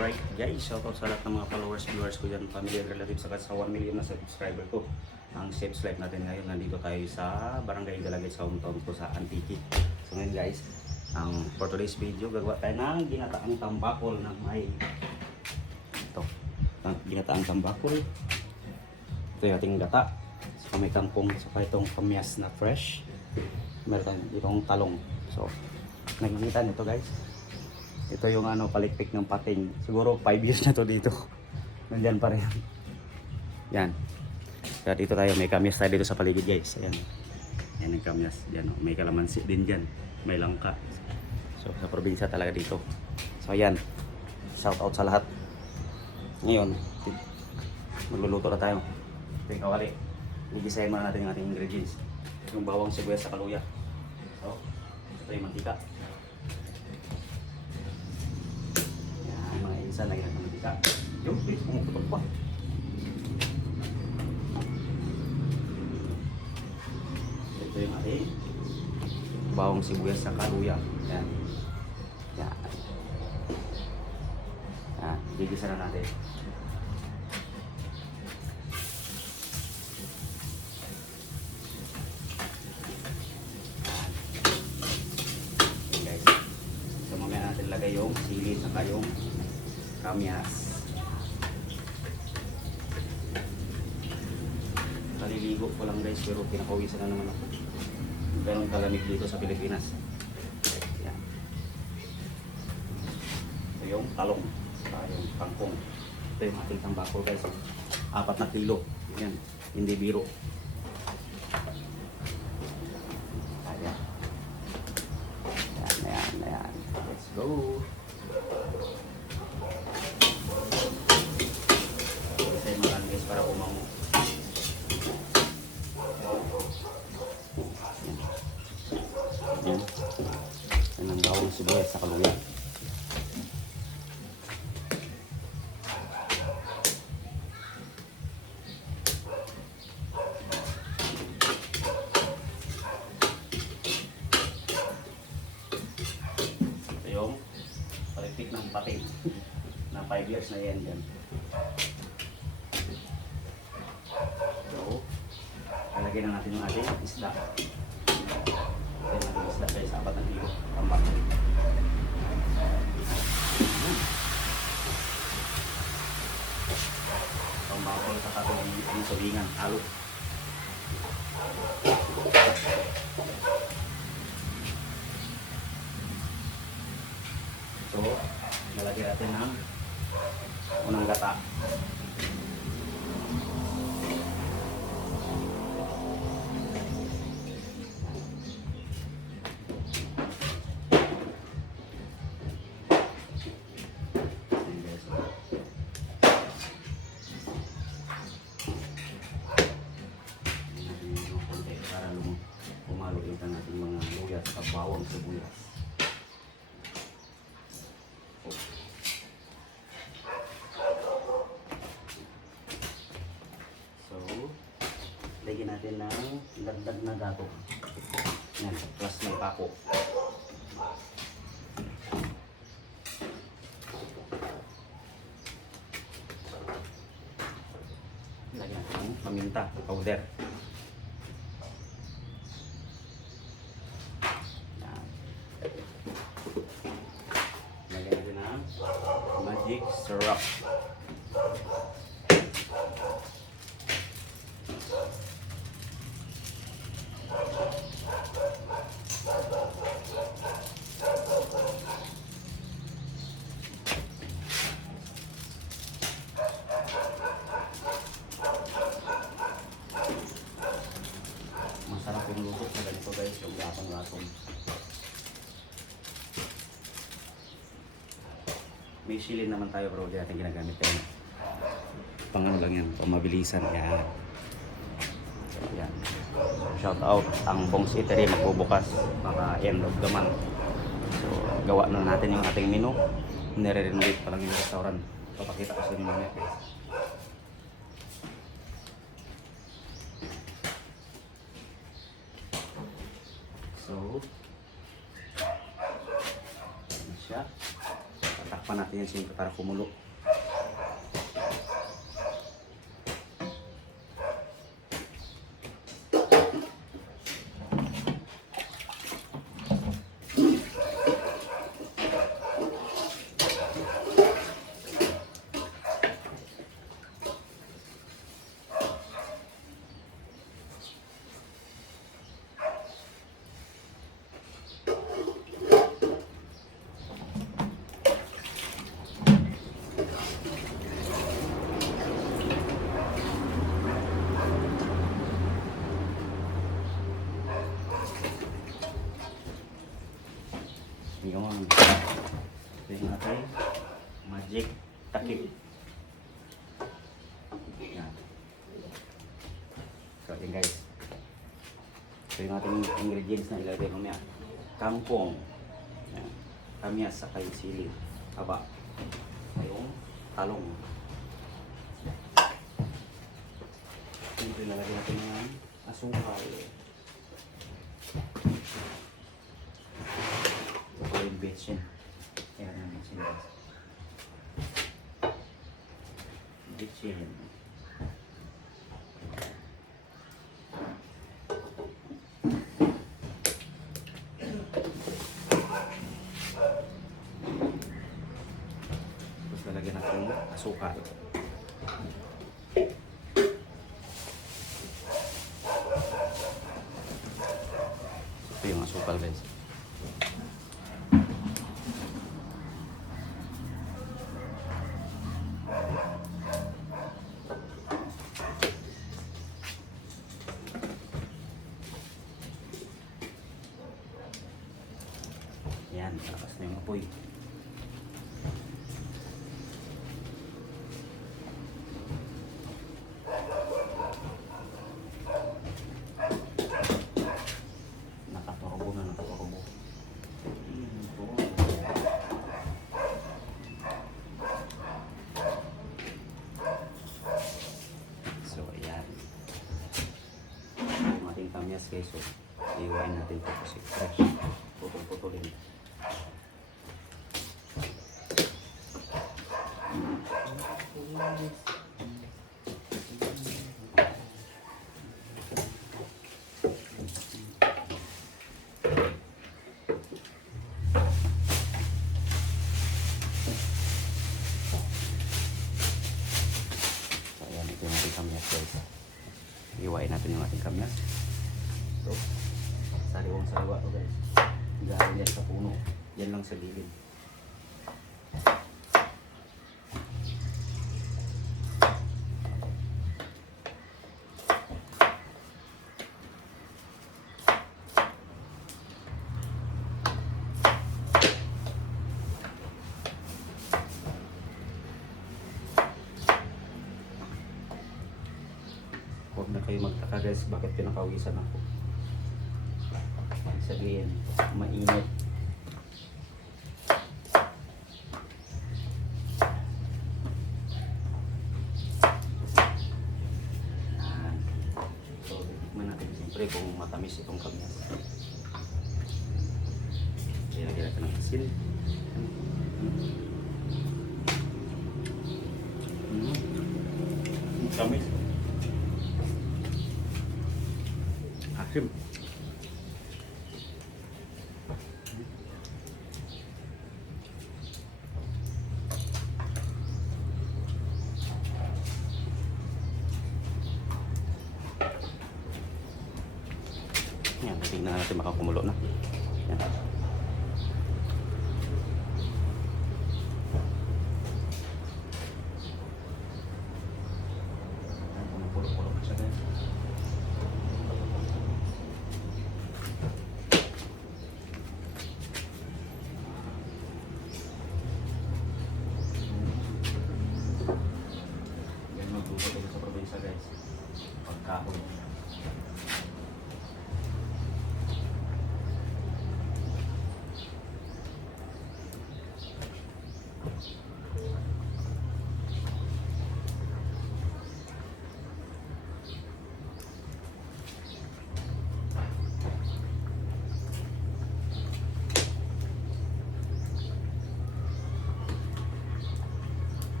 Alright guys, shoutout sa lahat ng mga followers, viewers ko dyan, family and relatives, saka sa 1 million na subscriber ko. Ang Chef's Life natin ngayon, nandito tayo sa Barangay Dalagay sa hometown ko sa Antique. So ngayon guys, for today's video, gagawa tayo ng ginataang tambakol ng may ito, ginataang tambakol. Ito yung ating gata. So may kangkong, saka itong kamyas na fresh. Meron tayong itong talong. So nakikita nito guys, ito yung palikpik ng pating. Siguro 5 years na to dito. Nandyan pa rin. Yan. Kaya dito tayo, may kamyas tayo dito sa paligid guys. Ayan. Yan ang kamyas. Yan, may kalamansi din dyan. May langka. So sa probinsya talaga dito. So ayan. Shout out sa lahat. Ngayon, magluluto na tayo. Ito yung kawali. Gigisahin muna natin yung ating ingredients. Yung bawang sibuyas sa kaluya. So, ito yung mantika. Isa lagi ng mantika. Yung please, pumuputok pa. Ito yung ating bawang sibuyas sa kaluya. Yan. Yan. Yan. Gigisa na natin. Yan guys. So mamaya natin lagay yung sili saka yung kamyas. Kaliligo ko lang guys, pero pinakawisan na naman ako. Ganun kalamig dito sa Pilipinas. Yan. Ito yung talong, yung kangkong. Ito yung ating tambakol guys. 4 na kilo. Yan, hindi biro. Ayan. Ayan. Let's go. Para umango. Yan. Yan ang bawang sibuyas sa kaluya. Ito yung palitik ng pating na 5 years na yan dyan. Lagyan na natin yung ating isda. Lagyan natin yung isda kayo sa 4 na kilo. Tambak. Tambakol sa katong ang sabingan. Halo. So, nalagyan natin ng unang gata. Paluin natin mga luya at bawang sibuyas. So, lagyan natin ng dagdag na gato. Yan, plus ng pako. Lagyan natin ng paminta powder. Magic syrup. Masarap yung luto sa ganito guys, yung gatong-gatong. May silin naman tayo bro, di natin ginagamit tayo. Pangano lang yan, pamabilisan. Yan. So, yan. Shout out ang Bong's Eatery, magbubukas mga end of the month. So gawa na natin yung ating menu. Nire-renovate pa lang yung restaurant. Papakita ko sa inyo mamaya guys. So, ano siya? Takpan natin yan siyempre para kumulo. Yun. Ito yung ating magic takip. Yan. So, yun guys. Ito yung ating ingredients na ilagay mamaya. Kangkong. Yan. Kamyas sa kayo sili. Haba. Yung talong. Ito yung lalagay natin ng asukal. Bitchin. Ayan ang bitchin guys. Bitchin. Tapos lalagyan natin ng asukal. Ito yung asukal guys. Yan, malakas na yung apoy. Nakaturobo na, nakaturobo. So, ayan. Yung ating kamyas guys, so, iwain natin ito kasi fresh. Putol-putulin. Ayan, ito yung ating kamyas guys. Iwain natin yung ating kamyas. Ito, sariwang sariwa to guys. Galing yan sa puno. Yan lang sa gilid. Huwag na kayo magtaka guys bakit pinakawisan ako. Sabihin, mainit. So, tikman natin siyempre kung matamis itong kamyas. Lagyan natin ng asin. Tamis. Asim. Yan, tingnan natin makakumulo na. Yan. Pulo-pulo na siya guys. Yan magluto dito sa probinsya guys. Pagkahoy.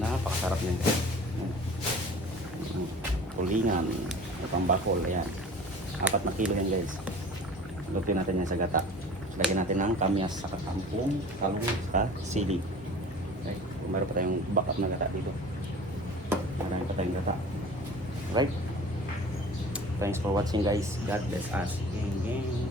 Napakasarap niyan guys. Tulingan, upang bakol, ayan. 4 na kilo yan guys. Lutuin natin yan sa gata. Lagyan natin ng kamyas sa kangkong, talong, sa sili. Okay. Meron pa tayong backup na gata dito. Marami pa tayong gata. Right? Thanks for watching guys. God bless us. Gang, gang.